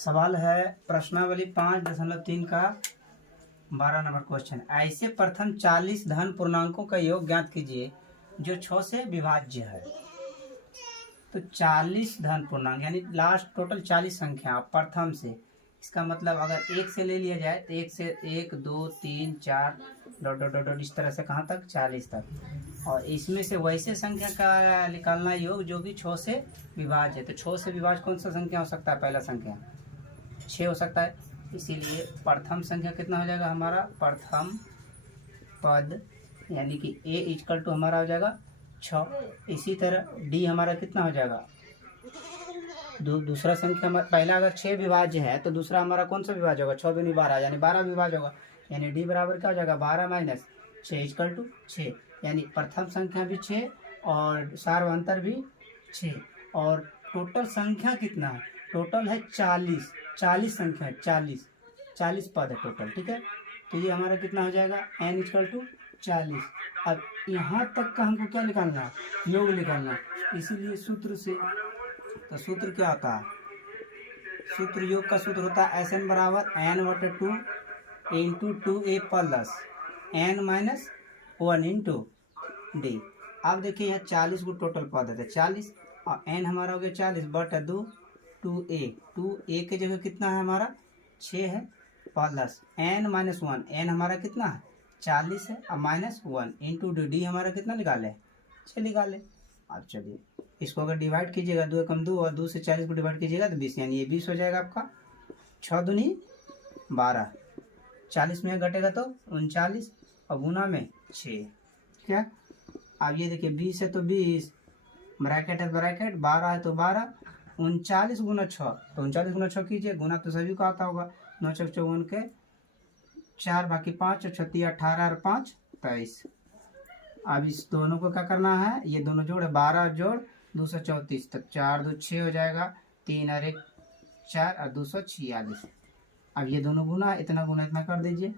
सवाल है प्रश्नावली 5.3 का 12 नंबर क्वेश्चन। ऐसे प्रथम 40 धन पूर्णांकों का योग ज्ञात कीजिए जो 6 से विभाज्य है। तो 40 धन पूर्णांक यानी लास्ट टोटल 40 संख्या प्रथम से, इसका मतलब अगर एक से ले लिया जाए तो एक से 1 2 3 4 डॉट डॉट डॉट डॉट इस तरह से कहाँ तक 40 तक, और इसमें से वैसे संख्या का निकालना योग जो कि 6 से विभाज्य है। तो 6 से विभाज्य कौन सा संख्या हो सकता है? पहला संख्या 6 हो सकता है, इसीलिए प्रथम संख्या कितना हो जाएगा हमारा? प्रथम पद यानी कि a इक्वल टू हमारा हो जाएगा 6। इसी तरह d हमारा कितना हो जाएगा? दूसरा संख्या पहला अगर 6 विभाज्य है तो दूसरा हमारा कौन सा विभाज्य होगा? 6 दूनी 12 यानी 12 विभाज्य होगा, यानी d बराबर क्या हो जाएगा? 12 माइनस 6 इक्वल टू 6। यानी प्रथम संख्या भी 6 और सार्वंतर भी 6, और टोटल संख्या कितना है? टोटल है 40 संख्या है, 40 पद है टोटल। ठीक है, तो ये हमारा कितना हो जाएगा? n equal to 40। अब यहाँ तक का हमको क्या निकालना है? योग निकालना है। इसीलिए सूत्र से, तो सूत्र क्या होता है? सूत्र योग का सूत्र होता है Sn बराबर n/2 into 2a plus n minus 1 into D. अब देखिए यहाँ 40 को टोटल पद है, 40 और n हमारा हो गया 40/2 2a के जगह कितना है हमारा? 6 है, प्लस n माइनस 1, n हमारा कितना है? 40 है, और माइनस 1 इंटू डी हमारा कितना निकाले? 6 निकाले। अब चलिए इसको अगर डिवाइड कीजिएगा, 2 एकम 2 और 2 से 40 को डिवाइड कीजिएगा तो 20, यानी ये 20 हो जाएगा आपका। 6 दूनी 12, 40 में घटेगा तो 39 और गुना में 6। ठीक है, अब ये देखिए 20 है तो 20, ब्रैकेट है ब्रैकेट, 12 है तो 12, 39 गुना 6, तो 39 गुना 6 कीजिए, गुना तो सभी को आता होगा। 9 चौक 54 के 4 बाकी 5 और 36 18 और 5 23। अब इस दोनों को क्या करना है? ये दोनों जोड़ है, 12 जोड़ 234, तो 4 2 6 हो जाएगा, 3 और 1 4 और 246। अब ये दोनों गुना इतना कर दीजिए,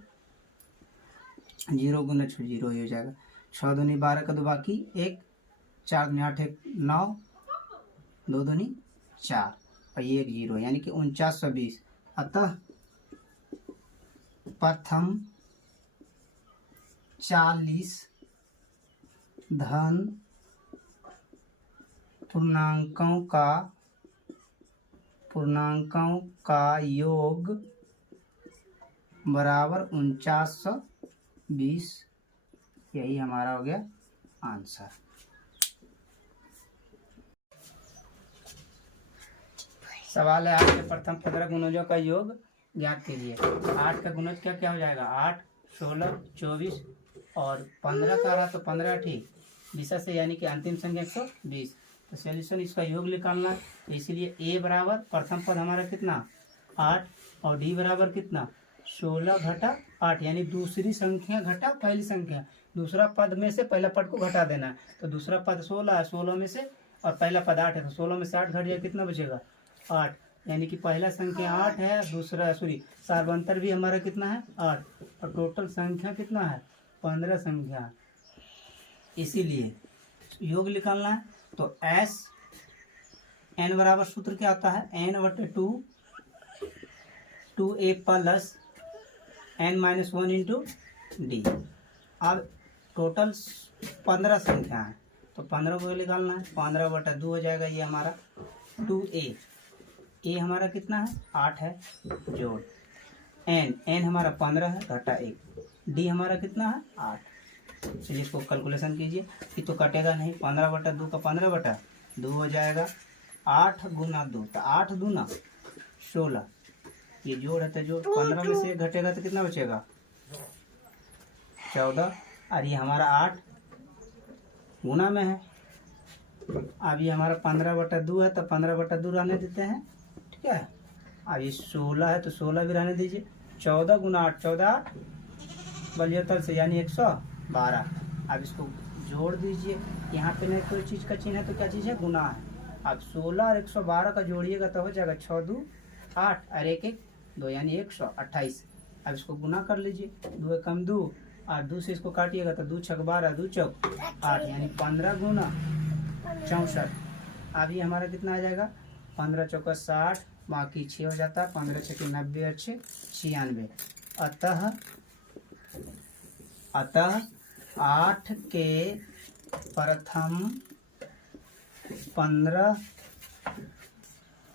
0 गुना 6 0 ही हो जाएगा। 6 दूनी 12 का 2 बाकी 1, 4 दूनी 8 1 9, 2 दूनी 4 और ये 1 0, यानी कि 4920। अतः प्रथम 40 धन पूर्णांकों का योग बराबर 4920। यही हमारा हो गया आंसर। सवाल है 8 के प्रथम 15 गुणजों का योग ज्ञात कीजिए। 8 का गुणज क्या क्या हो जाएगा? 8 16 24 और 15 का रहा तो 15 ठीक 20 से, यानी कि अंतिम संख्या 120। तो सॉल्यूशन इसका योग निकालना है, तो इसीलिए a बराबर प्रथम पद हमारा कितना 8 और d बराबर कितना 16 घटा 8, यानी दूसरी संख्या घटा पहली संख्या। दूसरा पद में से पहला पद को घटा देना है, तो दूसरा पद 16 है, 16 में से और पहला पद 8 है, तो 16 में से 8 घट जाए कितना बचेगा 8, यानी कि पहला संख्या 8 है, दूसरा सार्वंतर भी हमारा कितना है 8, और टोटल संख्या कितना है 15 संख्या। इसीलिए योग निकालना है, तो s n बराबर सूत्र क्या होता है? n/2 2a plus n minus 1 into D. अब टोटल 15 संख्या है, तो 15 को निकालना है, 15/2 हो जाएगा ये हमारा 2a हमारा कितना है 8 है, जोड़ n हमारा 15 है घटा 1, d हमारा कितना है 8। चलिए इसको कैलकुलेशन कीजिए, ये तो कटेगा नहीं, 15/2 का 15/2 हो जाएगा, 8 गुना 2 तो 8 दूना 16, ये जोड़ है तो जोड़, 15 में से घटेगा तो कितना बचेगा 14, और ये हमारा 8 गुना में है। अब ये हमारा 15/2 है तो 15/2 रहने देते हैं। ठीक है, अब ये 16 है तो 16 भी रहने दीजिए, 14 गुना 8 14 72 से, यानी 112। अब इसको जोड़ दीजिए, यहाँ पे नहीं कोई चीज़ का चिन्ह है तो क्या चीज़ है? गुना है। अब 16 और 112 का जोड़िएगा तो हो जाएगा 6 2 8 और 1 1 2, यानी 128। अब इसको गुना कर लीजिए, 2 एकम 2 और 2 से इसको काटिएगा तो 2 छक 12 2 चौक 8, यानी 15 गुना 64। अब ये हमारा कितना आ जाएगा 15 चौका 60 बाकी 6 हो जाता है, 15 6 90 और 6 96। अतः 8 के प्रथम 15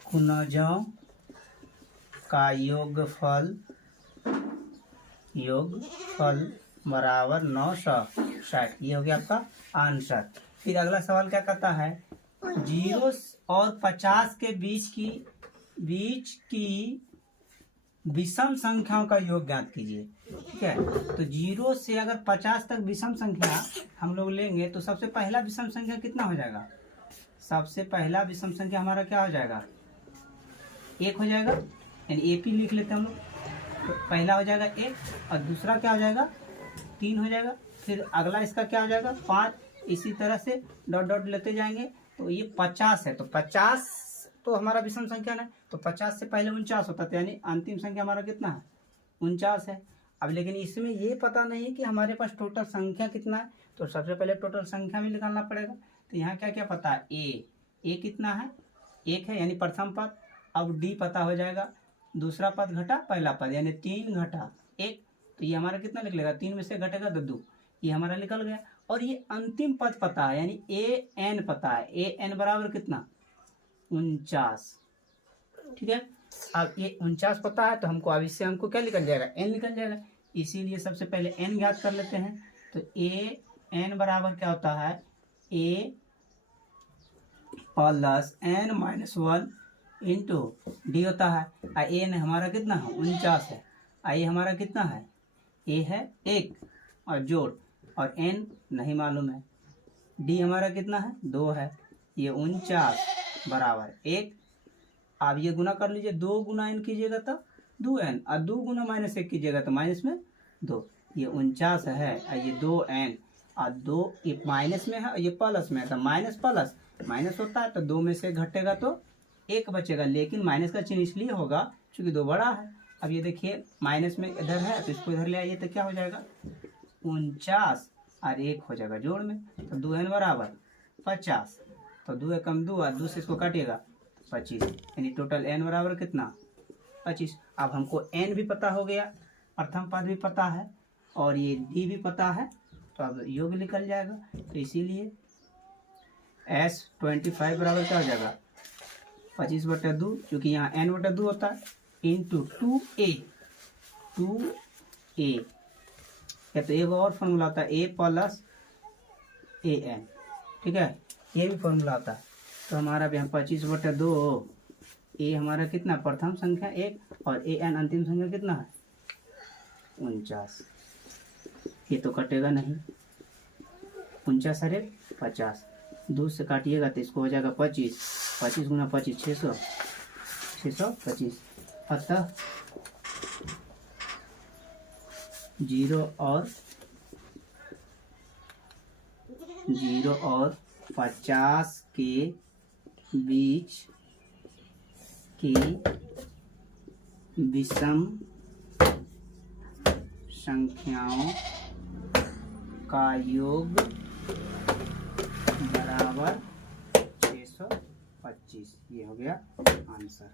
गुणजों का योगफल बराबर 960। ये हो गया आपका आंसर। फिर अगला सवाल क्या कहता है, 0 और 50 के बीच की विषम संख्याओं का योग ज्ञात कीजिए। ठीक है, तो 0 से अगर 50 तक विषम संख्या हम लोग लेंगे तो सबसे पहला विषम संख्या कितना हो जाएगा? सबसे पहला विषम संख्या हमारा क्या हो जाएगा? 1 हो जाएगा, यानी AP लिख लेते हैं हम लोग। तो पहला हो जाएगा 1 और दूसरा क्या हो जाएगा? 3 हो जाएगा। फिर अगला इसका क्या हो जाएगा? 5। इसी तरह से डॉट डॉट लेते जाएंगे। तो ये 50 है, तो 50 तो हमारा विषम संख्या है, तो 50 से पहले 49 होता था, यानी अंतिम संख्या हमारा कितना है? 49 है। अब लेकिन इसमें ये पता नहीं कि हमारे पास टोटल संख्या कितना है, तो सबसे पहले टोटल संख्या भी निकालना पड़ेगा। तो यहाँ क्या क्या पता है? ए कितना है? 1 है, यानी प्रथम पद। अब D पता हो जाएगा, दूसरा पद घटा पहला पद, यानी 3 घटा 1, तो ये हमारा कितना निकलेगा? 3 में से घटेगा तो 2, ये हमारा निकल गया। और ये अंतिम पद पता है, यानी AN पता है। AN बराबर कितना? 49। ठीक है, अब ये 49 पता है, तो हमको अब इससे हमको क्या निकल जाएगा? N निकल जाएगा। इसीलिए सबसे पहले N ज्ञात कर लेते हैं। तो AN बराबर क्या होता है? A plus N-1 into D होता है। A हमारा कितना है? 49 है। I हमारा कितना है? A है 1 और जोड़, और N नहीं मालूम है। D हमारा कितना है? 2 है। ये 49 बराबर 1। अब ये गुना कर लीजिए, 2 गुना N कीजिएगा तो 2N, और 2 गुना -1 कीजिएगा तो माइनस में 2। ये 49 है और ये 2N, और 2 ये माइनस में है और ये प्लस में है, तो माइनस प्लस माइनस होता है, तो 2 में से घटेगा तो 1 बचेगा। लेकिन माइनस का चिन्ह इसलिए होगा क्योंकि 2 बड़ा है। अब ये देखिए माइनस में इधर है, तो इसको इधर ले आइए, तो क्या हो जाएगा? 49 और 1 हो जाएगा जोड़ में, तो 2N बराबर 50। तो 2 एकम 2 और 2 से इसको काटिएगा 25, यानी टोटल N बराबर कितना? 25। अब हमको N भी पता हो गया, प्रथम पद भी पता है, और ये D भी पता है, तो अब योग निकल जाएगा। तो इसीलिए S25 बराबर क्या हो जाएगा? 25/2, क्योंकि यहाँ N/2 होता है, इंटू 2A या तो एक और फॉर्मूला होता है A प्लस AN। ठीक है, ये भी फॉर्मूला होता है। तो हमारा यहाँ 25/2, A हमारा कितना? प्रथम संख्या 1, और AN अंतिम संख्या कितना है? 49। ये तो कटेगा नहीं, 49 अरे 50, 2 से काटिएगा तो इसको हो जाएगा 25। 25 गुना 25 625। अतः 0 और 50 के बीच की विषम संख्याओं का योग बराबर 625। ये हो गया आंसर।